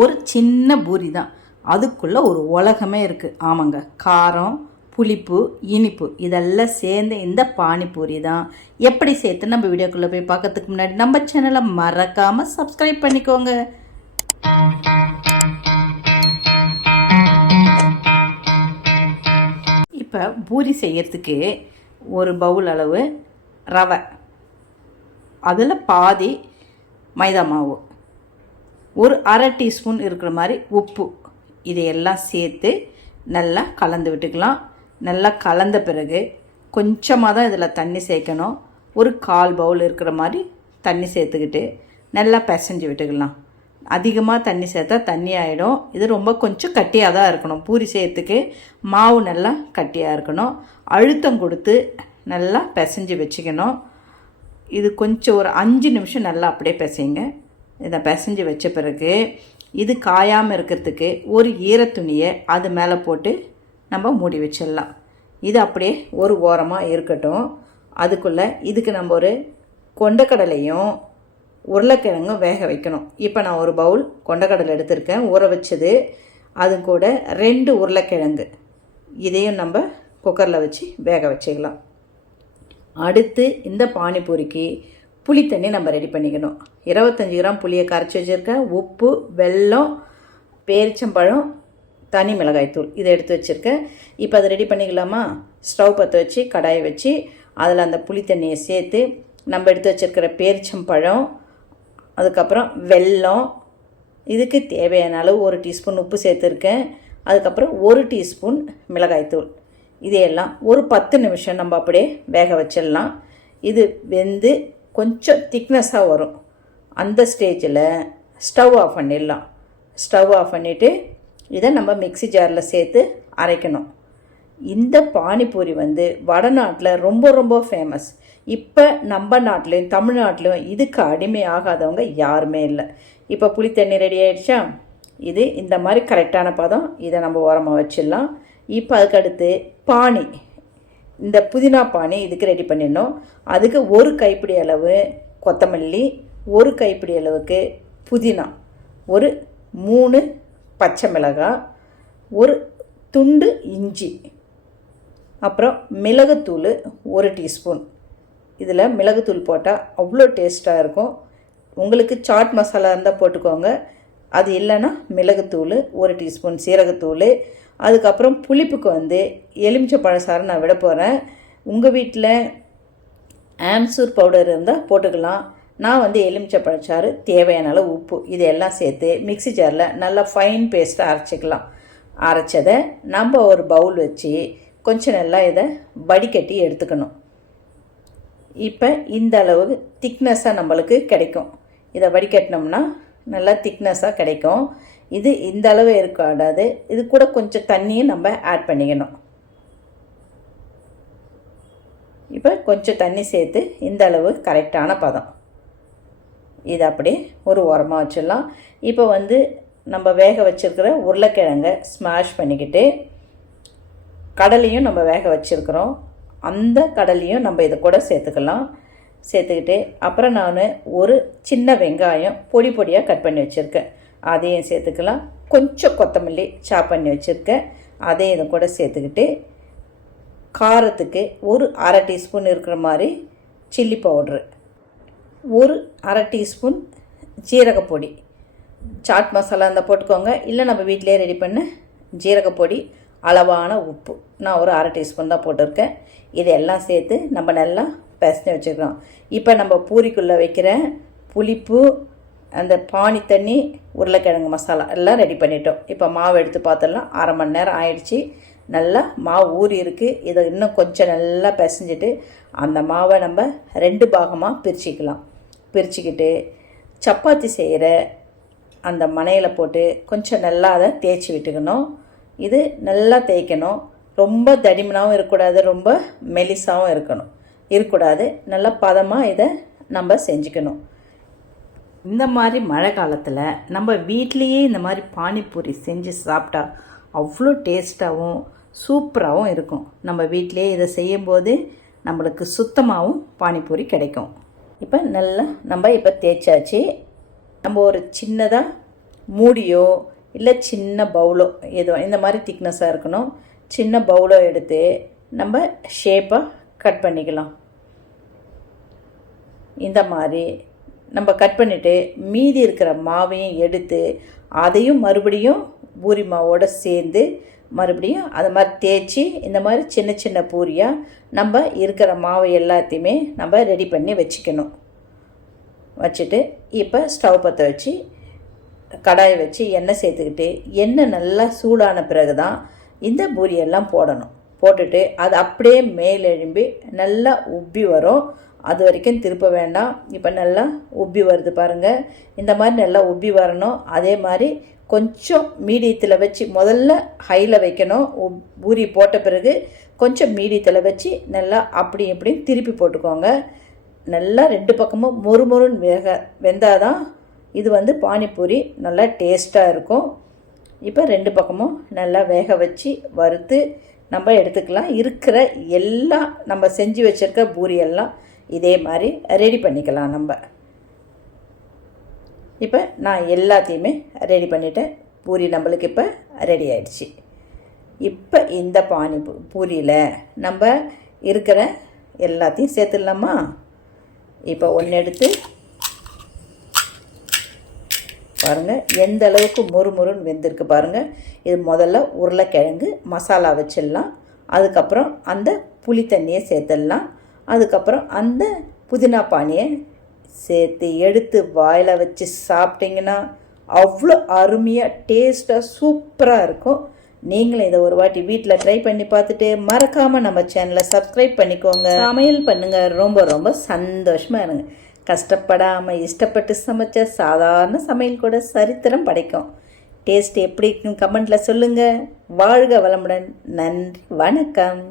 ஒரு சின்ன பூரி தான், அதுக்குள்ளே ஒரு உலகமே இருக்குது. ஆமாங்க, காரம், புளிப்பு, இனிப்பு இதெல்லாம் சேர்ந்து இந்த பானிபூரி தான். எப்படி சேர்த்து நம்ம வீடியோக்குள்ளே போய் பார்க்கறதுக்கு முன்னாடி நம்ம சேனலை மறக்காமல் சப்ஸ்கிரைப் பண்ணிக்கோங்க. இப்போ பூரி செய்யறதுக்கு ஒரு பவுல் அளவு ரவை, அதில் பாதி மைதா மாவு, ஒரு அரை டீஸ்பூன் இருக்கிற மாதிரி உப்பு, இதையெல்லாம் சேர்த்து நல்லா கலந்து விட்டுக்கலாம். நல்லா கலந்த பிறகு கொஞ்சமாக தான் இதில் தண்ணி சேர்க்கணும். ஒரு 1/4 பவுல் இருக்கிற மாதிரி தண்ணி சேர்த்துக்கிட்டு நல்லா பிசைஞ்சு விட்டுக்கலாம். அதிகமாக தண்ணி சேர்த்தா தண்ணி ஆகிடும். இது ரொம்ப கொஞ்சம் கட்டியாக தான் இருக்கணும். பூரி செய்யறதுக்கு மாவு நல்லா கட்டியாக இருக்கணும். அழுத்தம் கொடுத்து நல்லா பிசைஞ்சு வச்சுக்கணும். இது கொஞ்சம் ஒரு 5 நிமிஷம் நல்லா அப்படியே பிசைங்க. இதை பிசைஞ்சு வச்ச பிறகு இது காயாமல் இருக்கிறதுக்கு ஒரு ஈரத்துணியை அது மேலே போட்டு நம்ம மூடி வச்சிடலாம். இது அப்படியே ஒரு ஓரமாக இருக்கட்டும். அதுக்குள்ளே இதுக்கு நம்ம ஒரு கொண்டக்கடலையும் உருளைக்கிழங்கும் வேக வைக்கணும். இப்போ நான் ஒரு பவுல் கொண்டக்கடலை எடுத்திருக்கேன், ஊற வச்சது. அது கூட 2 உருளைக்கிழங்கு, இதையும் நம்ம குக்கரில் வச்சு வேக வச்சுக்கலாம். அடுத்து இந்த பானிபூரிக்கு புளி தண்ணி நம்ம ரெடி பண்ணிக்கணும். 25 கிராம் புளியை கரைச்சி வச்சுருக்கேன். உப்பு, வெல்லம், பேரிச்சம்பழம், தனி மிளகாய்த்தூள் இதை எடுத்து வச்சுருக்கேன். இப்போ அதை ரெடி பண்ணிக்கலாமா? ஸ்டவ் பற்ற வச்சு கடாயை வச்சு அதில் அந்த புளி தண்ணியை சேர்த்து நம்ம எடுத்து வச்சுருக்கிற பேரிச்சம்பழம், அதுக்கப்புறம் வெல்லம், இதுக்கு தேவையான அளவு 1 டீஸ்பூன் உப்பு சேர்த்துருக்கேன். அதுக்கப்புறம் 1 டீஸ்பூன் மிளகாய்த்தூள், இதையெல்லாம் ஒரு 10 நிமிஷம் நம்ம அப்படியே வேக வச்சிடலாம். இது வெந்து கொஞ்சம் திக்னஸாக வரும். அந்த ஸ்டேஜில் ஸ்டவ் ஆஃப் பண்ணிடலாம். ஸ்டவ் ஆஃப் பண்ணிவிட்டு இதை நம்ம மிக்ஸி ஜாரில் சேர்த்து அரைக்கணும். இந்த பானிபூரி வடநாட்டில் ரொம்ப ரொம்ப ஃபேமஸ். இப்போ நம்ம நாட்டிலையும் தமிழ்நாட்டிலையும் இதுக்கு அடிமை ஆகாதவங்க யாருமே இல்லை. இப்போ புளி தண்ணி ரெடி ஆகிடுச்சா? இது இந்த மாதிரி கரெக்டான பதம். இதை நம்ம ஓரமாக வச்சிடலாம். இப்போ அதுக்கடுத்து பானி, இந்த புதினா பானி இதுக்கு ரெடி பண்ணிடணும். அதுக்கு 1 கைப்பிடி அளவு கொத்தமல்லி, 1 கைப்பிடி அளவுக்கு புதினா, ஒரு 3 பச்சை மிளகாய், ஒரு துண்டு இஞ்சி, அப்புறம் மிளகுத்தூள் 1 டீஸ்பூன். இதில் மிளகுத்தூள் போட்டால் அவ்வளோ டேஸ்ட்டாக இருக்கும். உங்களுக்கு சாட் மசாலா இருந்தால் போட்டுக்கோங்க, அது இல்லைன்னா மிளகுத்தூள் 1 டீஸ்பூன், சீரகத்தூள். அதுக்கப்புறம் புளிப்புக்கு எலுமிச்சை பழசாறு நான் விட போகிறேன். உங்கள் வீட்டில் ஆம்சூர் பவுடர் இருந்தால் போட்டுக்கலாம். நான் எலுமிச்சை பழச்சாறு, தேவையான அளவு உப்பு, இதையெல்லாம் சேர்த்து மிக்ஸி ஜாரில் நல்லா ஃபைன் பேஸ்ட்டாக அரைச்சிக்கலாம். அரைச்சதை நம்ம ஒரு பவுல் வச்சு கொஞ்சம் நல்லா இதை வடிகட்டி எடுத்துக்கணும். இப்போ இந்த அளவு திக்னஸாக நம்மளுக்கு கிடைக்கும். இதை வடிகட்டினோம்னா நல்லா திக்னஸாக கிடைக்கும். இது இந்த அளவு இருக்காது. இது கூட கொஞ்சம் தண்ணியும் நம்ம ஆட் பண்ணிக்கணும். இப்போ கொஞ்சம் தண்ணி சேர்த்து இந்த அளவு கரெக்டான பதம். இது அப்படியே ஒரு ஓரமாக வச்சிடலாம். இப்போ நம்ம வேக வச்சுருக்கிற உருளைக்கிழங்கை ஸ்மாஷ் பண்ணிக்கிட்டு, கடலையும் நம்ம வேக வச்சுருக்கிறோம், அந்த கடலையும் நம்ம இதை கூட சேர்த்துக்கலாம். சேர்த்துக்கிட்டு அப்புறம் நான் ஒரு சின்ன வெங்காயம் பொடி பொடியாக கட் பண்ணி வச்சுருக்கேன், அதையும் சேர்த்துக்கலாம். கொஞ்சம் கொத்தமல்லி சாப் பண்ணி வச்சுருக்கேன், அதையும் இதை கூட சேர்த்துக்கிட்டு, காரத்துக்கு ஒரு அரை டீஸ்பூன் இருக்கிற மாதிரி சில்லி பவுட்ரு, ஒரு அரை டீஸ்பூன் ஜீரகப்பொடி, சாட் மசாலா இருந்தால் போட்டுக்கோங்க, இல்லை நம்ம வீட்டிலே ரெடி பண்ண ஜீரகப்பொடி, அளவான உப்பு, நான் ஒரு அரை டீஸ்பூன் தான் போட்டிருக்கேன். இதையெல்லாம் சேர்த்து நம்ம நல்லா பிசைஞ்சு வச்சுக்கிறோம். இப்போ நம்ம பூரிக்குள்ளே வைக்கிற புளிப்பு, அந்த பானி தண்ணி, உருளைக்கிழங்கு மசாலா எல்லாம் ரெடி பண்ணிட்டோம். இப்போ மாவு எடுத்து பார்த்துடலாம். 1/2 மணி நேரம் ஆயிடுச்சு. நல்லா மாவு ஊறி இருக்குது. இதை இன்னும் கொஞ்சம் நல்லா பிசைஞ்சிட்டு அந்த மாவை நம்ம 2 பாகமாக பிரிச்சுக்கலாம். பிரிச்சுக்கிட்டு சப்பாத்தி செய்கிற அந்த மணையில் போட்டு கொஞ்சம் நல்லா அதை தேய்ச்சி விட்டுக்கணும். இது நல்லா தேய்க்கணும். ரொம்ப தடிமனாகவும் இருக்கக்கூடாது, ரொம்ப மெலிசாகவும் இருக்கக்கூடாது. நல்லா பதமாக இதை நம்ம செஞ்சுக்கணும். இந்த மாதிரி மழை காலத்தில் நம்ம வீட்லேயே இந்த மாதிரி பானிபூரி செஞ்சு சாப்பிட்டா அவ்வளோ டேஸ்ட்டாகவும் சூப்பராகவும் இருக்கும். நம்ம வீட்டிலேயே இதை செய்யும்போது நம்மளுக்கு சுத்தமாகவும் பானிபூரி கிடைக்கும். இப்போ நல்லா நம்ம இப்போ தேய்ச்சாச்சு. நம்ம ஒரு சின்னதாக மூடியோ இல்லை சின்ன பவுலோ ஏதோ இந்த மாதிரி திக்னஸாக இருக்கணும். சின்ன பவுலோ எடுத்து நம்ம ஷேப்பாக கட் பண்ணிக்கலாம். இந்த மாதிரி நம்ம கட் பண்ணிவிட்டு மீதி இருக்கிற மாவையும் எடுத்து அதையும் மறுபடியும் பூரி மாவோடு சேர்ந்து மறுபடியும் அதை மாதிரி தேய்ச்சி இந்த மாதிரி சின்ன சின்ன பூரியாக நம்ம இருக்கிற மாவை எல்லாத்தையுமே நம்ம ரெடி பண்ணி வச்சுக்கணும். வச்சுட்டு இப்போ ஸ்டவ் பற்ற வச்சு கடாயை வச்சு எண்ணெய் சேர்த்துக்கிட்டு எண்ணெய் நல்லா சூடான பிறகு தான் இந்த பூரியெல்லாம் போடணும். போட்டுட்டு அது அப்படியே மேலெழும்பி நல்லா உப்பி வரும். அது வரைக்கும் திருப்ப வேண்டாம். இப்போ நல்லா உப்பி வருது பாருங்கள். இந்த மாதிரி நல்லா உப்பி வரணும். அதே மாதிரி கொஞ்சம் மீடியத்தில் வச்சு முதல்ல ஹையில் வைக்கணும். பூரி போட்ட பிறகு கொஞ்சம் மீடியத்தில் வச்சு நல்லா அப்படி இப்படியும் திருப்பி போட்டுக்கோங்க. நல்லா ரெண்டு பக்கமும் மொறுமொறுன்னு வெந்தால் தான் இது பானிபூரி நல்லா டேஸ்ட்டாக இருக்கும். இப்போ ரெண்டு பக்கமும் நல்லா வேக வச்சு வறுத்து நம்ம எடுத்துக்கலாம். இருக்கிற எல்லாம் நம்ம செஞ்சு வச்சுருக்க பூரியெல்லாம் இதே மாதிரி ரெடி பண்ணிக்கலாம். நம்ம இப்போ நான் எல்லாத்தையுமே ரெடி பண்ணிட்டேன். பூரி நம்மளுக்கு இப்போ ரெடி ஆயிடுச்சு. இப்போ இந்த பூரியில் நம்ம இருக்கிற எல்லாத்தையும் சேர்த்துடலாமா? இப்போ ஒன்று எடுத்து பாருங்கள் எந்த அளவுக்கு மொறுமொறுன்னு வெந்திருக்கு பாருங்கள். இது முதல்ல உருளைக்கிழங்கு மசாலா வச்சிடலாம். அதுக்கப்புறம் அந்த புளி தண்ணியை சேர்த்துடலாம். அதுக்கப்புறம் அந்த புதினா பானியை சேர்த்து எடுத்து வாயில் வச்சு சாப்பிட்டிங்கன்னா அவ்வளோ அருமையாக டேஸ்ட்டாக சூப்பராக இருக்கும். நீங்களும் இதை ஒரு வாட்டி வீட்டில் ட்ரை பண்ணி பார்த்துட்டு மறக்காமல் நம்ம சேனலை சப்ஸ்கிரைப் பண்ணிக்கோங்க. சமையல் பண்ணுங்கள். ரொம்ப ரொம்ப சந்தோஷமாக இருங்க. கஷ்டப்படாமல் இஷ்டப்பட்டு சமைச்ச சாதாரண சமையல் கூட சரித்திரம் படைக்கும். டேஸ்ட் எப்படி இருக்குன்னு கமெண்ட்டில் சொல்லுங்கள். வாழ்க வளமுடன். நன்றி, வணக்கம்.